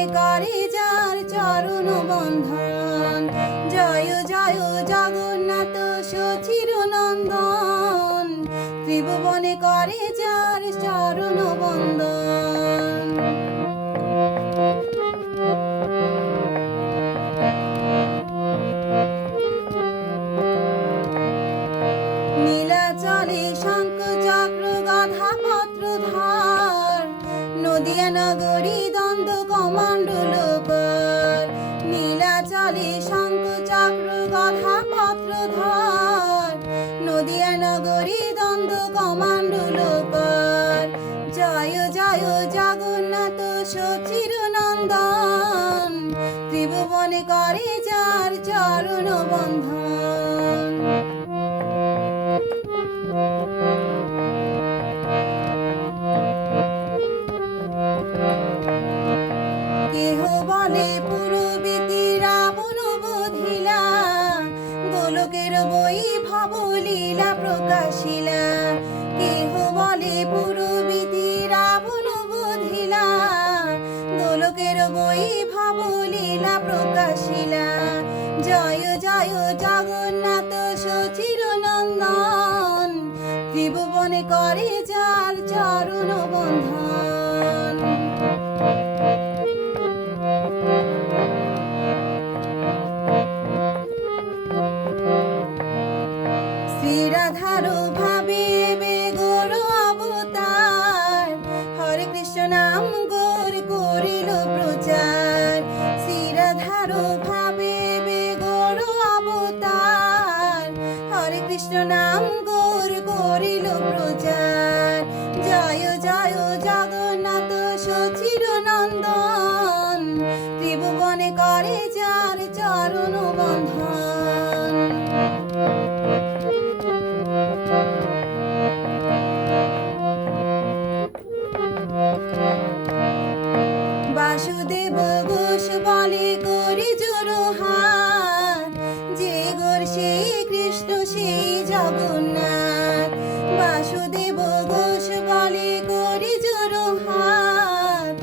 ত্রিভুবনে করে যার চরণ বন্ধন। জয় জয় জগন্নাথ সচির নন্দন, ত্রিভুবনে করে যার চরণ বন্দন। নীলাচলে শঙ্খ চক্র গধা পত্রধর, নদিয়া নগরী দ্বন্দ্ব কমণ্ডল কর। নীলাচলে শঙ্খ চক্র গধা পত্রধর, নদিয়া নগরী দ্বন্দ্ব কমণ্ডল কর। জয় জয় জগন্নাথ সচির নন্দন, ত্রিভুবনে করে যার চরণ বন্ধন। কেহ বলে পুরবীতি রাবণ বধিলা, গোলকের বৈভব লীলা প্রকাশিলা। কেহ বলে পুরবীতি রাবণ বধিলা, গোলকের বৈভব লীলা প্রকাশিলা। জয় জয় জগন্নাথ সচির নন্দন, ত্রিভুবনে করে যার চরণ বন্ধন। শ্রীরাধার ভাবে গৌর অবতার, হরে কৃষ্ণ নাম গৌর করিল প্রচার। শ্রীরাধার ভাবে গৌর অবতার, হরে কৃষ্ণ নাম গৌর করিল প্রচার। জয় জয় জগন্নাথ সচির নন্দন, ত্রিভুবনে করে যার চরণ বন্ধন। বাসুদেব ঘোষ বলে করি জোড়হাত, যে গোর সেই কৃষ্ণ সেই জগন্নাথ। বাসুদেব ঘোষ বলে করি জোড়হাত,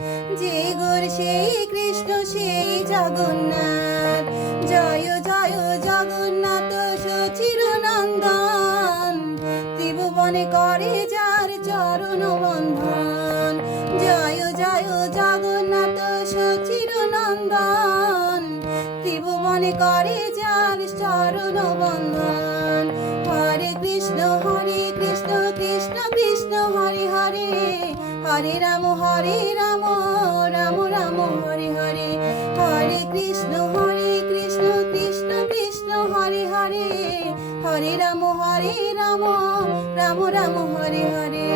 যে গোর সেই কৃষ্ণ সেই জগন্নাথ। জয় জয় জগন্নাথ সচির নন্দন, ত্রিভুবনে করে যার চরণ বন্ধন। জয় জয় জগন্নাথ সচির নন্দন, ত্রিভুবনে করে যার চরণ বন্ধন। হরে কৃষ্ণ কৃষ্ণ কৃষ্ণ হরে হরে, হরে রাম রাম রাম হরে হরে। হরে কৃষ্ণ কৃষ্ণ কৃষ্ণ হরে হরে, হরে রাম রাম রাম হরে হরে।